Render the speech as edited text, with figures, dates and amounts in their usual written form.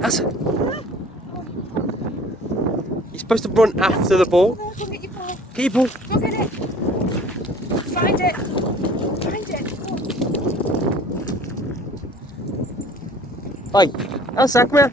That's it. You're supposed to run after the ball. Go get your ball. Get your ball. Go get it. Find it. Find it. Oi, Elsa, come here.